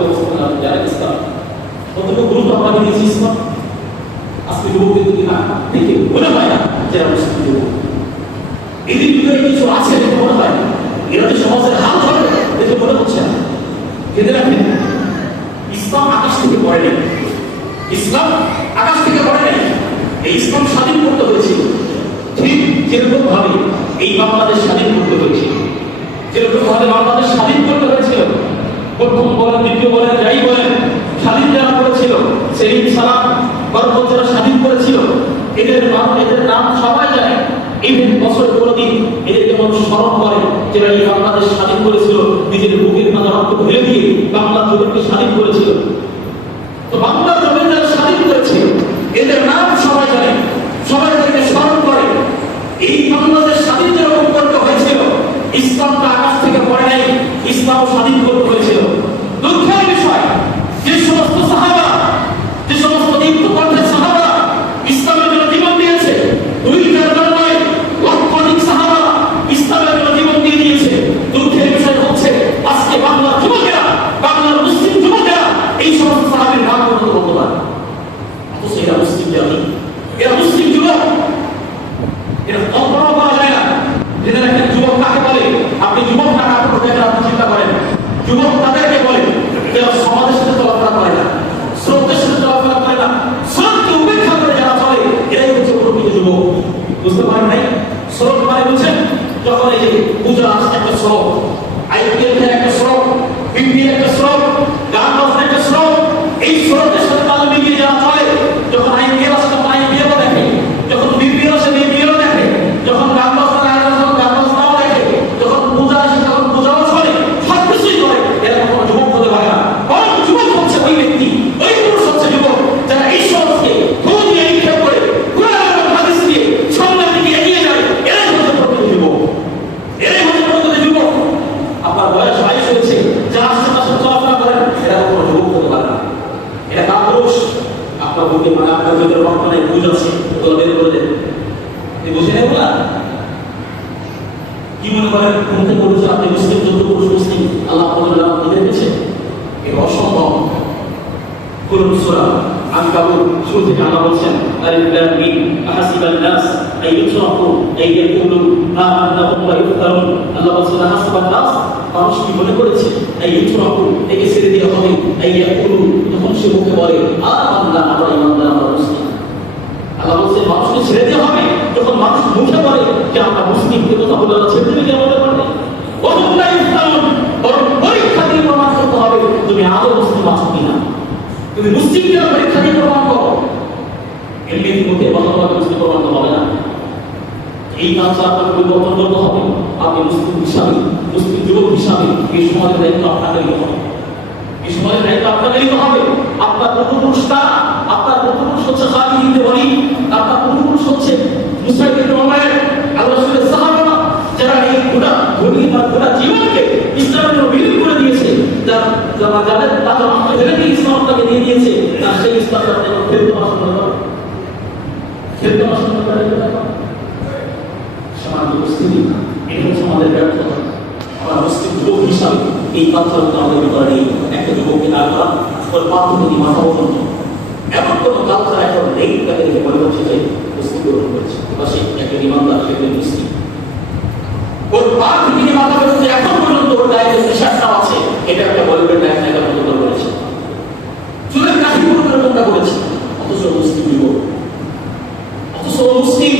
ইসলাম কতটুকু গুরুত্ব আমরা দিয়েছি ইসলাম আজকে যুবকদের দিকে না দেখে মনে হয় না যারা মুসলিম যুবক এদের ভিতরে কিছু আছে দেখে মনে হয় এরা যে সমাজের হাল ধরে দেখে মনে হচ্ছে না খেতে রাখেন ইসলাম আকাশ থেকে পড়ে ইসলাম আকাশ থেকে পড়ে নেই এই ইসলাম স্বাধীন করতে হয়েছিল ঠিক যেরকম ভাবে, এই বাংলাদেশ স্বাধীন করতে হয়েছিল যেরকম ভাবে, বাংলাদেশ স্বাধীন করতে হয়েছিল প্রথম বলেন, দ্বিতীয় বলেন, যাই বলেন, স্বাধীন যারা করেছিল সেই সালাম বরকত যারা স্বাধীন করেছিল, এদের নাম এদের নাম সবাই জানে। ইভেন বছর কোনদিন এদেরকে মানুষ স্মরণ করে যারা এই বাংলাদেশ স্বাধীন করেছিল, নিজের বুকের মাথা রক্ত ঢেলে দিয়ে বাংলা জমিকে স্বাধীন করেছিল তো বাংলার জমি যারা স্বাধীন করেছে এদের নাম সবাই জানে সবাই তাদেরকে স্মরণ করে এই বাংলাদেশ স্বাধীন যেরকম করতে হয়েছিল ইসলামটা আকাশ থেকে পড়ে নাই ইসলাম স্বাধীন করতে হয়েছিল দুঃখের বিষয় যে সমস্ত সাহাবা যে সমস্ত দীপ্ত কণ্ঠের সাহাবা ইসলামের জন্য জীবন দিয়েছে দুই চার জন নয় লক্ষাধিক সাহাবা ইসলামের জন্য জীবন দিয়ে দিয়েছে দুঃখের বিষয় হচ্ছে আজকে বাংলার যুবকেরা বাংলার মুসলিম যুবকেরা এই সমস্ত সাহাবির নাম পর্যন্ত বলতে পারে অথচ এরা মুসলিম জাতি এরা মুসলিম যুবক এটা কল্পনা করা যায় না জেনে রাখেন যুবক কাকে বলে আপনি যুবক কাকে আপনার দেখেন আপনি চিন্তা করেন যুবক তাদেরকে বলে যারা সমাজের সাথে চলাফেরা করে না স্রোতের সাথে চলাফেরা করে না স্রোতকে উপেক্ষা করে যারা চলে এরাই হচ্ছে প্রকৃত যুবক নাই স্রোত মানে বুঝছেন যখন এই যে পূজা আসছে একটা স্রোত আইপিএল খেলা একটা স্রোত বিপিএল একটা স্রোত গান বাজনা একটা স্রোত এই স্রোতের সাথে তাল মিলিয়ে যারা চলে যখন আইপিএল আসে তখন আইপিএলও দেখে যখন বিপিএল আসে বিপিএলও দেখে যখন গান বাজনা আয়োজন তখন গান বাজনাও দেখে যখন পূজা আসে তখন পূজাও চলে সব কিছুই করে এরা কোনো যুবক হতে পারে না বরং যুবক হচ্ছে ওই ব্যক্তি ওই পুরুষ হচ্ছে যুবক যারা এই সমাজকে ধুলো দিয়ে নিক্ষেপ করে কোরআন এবং হাদিস দিয়ে সামনের দিকে এগিয়ে যায় এরাই হচ্ছে প্রকৃত যুবক এরাই হচ্ছে প্রকৃত যুবক আপনার বয়স বাইশ হয়েছে যারা আশেপাশে চলাফেরা করেন এরা কোনো যুবক হতে পারে না এটা কাপুরুষ বুকে মানে আপনার ভিতরে রক্ত নাই বুঝ আছে ওগুলো বের করে দেন। বুঝে নেব না কি মনে করেন মুখে পুরুষ আপনি মুসলিম যত পুরুষ মুসলিম, আল্লাহ আপনাদের নাম দিয়ে পেরেছে এ অসম্ভব। কুরুন সূরা আনকাবুত শুরু থেকে আল্লাহ বলছেন, আলিফ লাম মিম আহাসিবান নাস। ইউতরাকু আই ইয়াকুলু আমান্না ওয়া ইফতারুন আল্লাহ বলছেন আহাসিবান নাস মানুষ কি মনে করেছে আই ইউতরাকু একে ছেড়ে দেওয়া হবে আই ইয়াকুলু তখন সে মুখে বলে আমান্না আমরা ইমানদার আমরা মুসলিম আল্লাহ বলছেন মানুষকে ছেড়ে দেওয়া হবে যখন মানুষ মুখে বলে যে আমরা মুসলিম কিন্তু তখন আল্লাহ ছেড়ে দেবে কেমন পারবে ওহম লা ইফতারুন বরং পরীক্ষা দিয়ে প্রমাণ করতে হবে তুমি আদৌ মুসলিম আছো কিনা তুমি মুসলিমকে পরীক্ষা দিয়ে প্রমাণ করো এমনি মুখে বলতে মুসলিম প্রমাণ হবে না। এই কাজটা আপনাকে পরিবর্তন করতে হবে। আপনি মুসলিম হিসাবে, মুসলিম যুবক হিসাবে এই সমাজের দায়িত্ব আপনাকে নিতে হবে। এই সমাজের দায়িত্ব আপনাকে নিতে হবে। আপনার আপনার হচ্ছে বলি আপনার হচ্ছে যারা ইসলামের করে দিয়েছে ইসলাম দিয়ে দিয়েছে সেই ইসলাম ফেরত আসন করতে ফেরত আসন করতে সমাজ উপস্থিতি এটা হচ্ছে আমাদের ব্যর্থতা আমরা মুসলিম যুবক হিসাবে কথাগুলো আমাদের ভিতরে একটা যুবককে দাঁড় ওর পাথর থেকে মাথা পর্যন্ত এমন কোনো কালচার এখন নেই তাকে দেখে মনে হচ্ছে যে মুসলিম গ্রহণ করেছে। বা একটা ইমানদার সে মুসলিম ওর পা থেকে মাথা পর্যন্ত এখন পর্যন্ত ওর গায়ে যে আছে এটা একটা বলবেন নায়ক নায়িকা পর্যন্ত করেছে চুলের কাঠি পর্যন্ত এরকমটা করেছে অথচ ও মুসলিম যুবক অথচ ও মুসলিম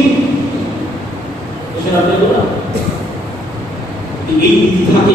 বুঝলেন আপনি এগুলো? এই নীতি থাকে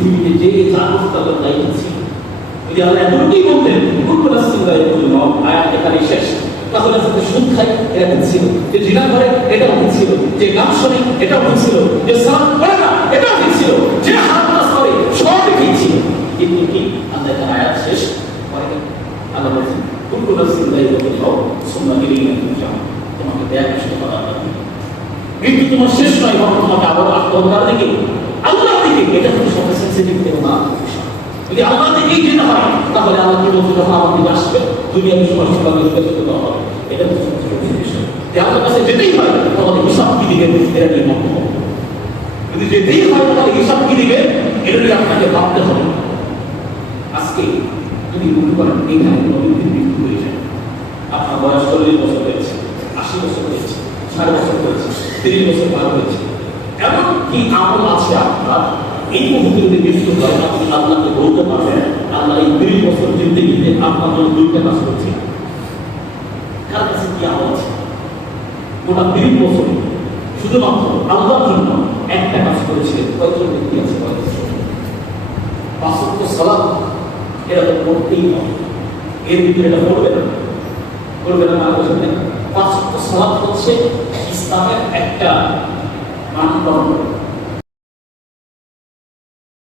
পৃথিবীতে যে যা করতে তার দায়িত্ব যদি আল্লাহ এতটুকুই বলতেন মাউত আয়াত এখানে শেষ। তাহলে যাতে সুদ খায় এটা ছিল। যে জিনা করে এটা ঠিক ছিল। যে গান শোনে এটা ঠিক ছিল। যে সালাম করে না, এটাও ঠিক ছিল। যে হাত নাচ করে সবই ঠিক ছিল। কিন্তু কি? আল্লাহ এখানে আয়াত শেষ করে সবাই বলে যাও সোমরা গেলেই না তুমি যাও। তোমাকে আসলে কথা নেই মৃত্যু তোমার শেষ নয় তোমাকে আবার আত্মহত্যার দিকে আল্লাহ দিকে এটা যদি যে আল্লাহর কাছে যেতেই আপনাকে ভাবতে হবে। আজকে যদি মনে করেন হয়ে যায় আপনার বয়স চল্লিশ বছর হয়েছে, আশি বছর হয়েছে, ষাট বছর হয়েছে, তিরিশ বছর পার হয়েছে। এমন কি আমল আছে আপনার, এই মুহূর্তে যদি হয় আপনি আল্লাহকে বলতে পারবেন, আল্লাহ এই তিরিশ বছর জিন্দগিতে আপনার জন্য দুইটা কাজ করছে। কার কাছে কি আমল আছে? গোটা তিরিশ বছর। শুধুমাত্র আল্লাহর জন্য একটা কাজ করেছিলেন। কয়েকজন ব্যক্তি আছে? কয়েকজন পাঁচত্ব সালাদ এটা তো করতেই হবে এর ভিতরে এটা করবে না। করবে না মানে বলছেন পাঁচত্ব সালাদ হচ্ছে ইসলামের একটা মানদণ্ড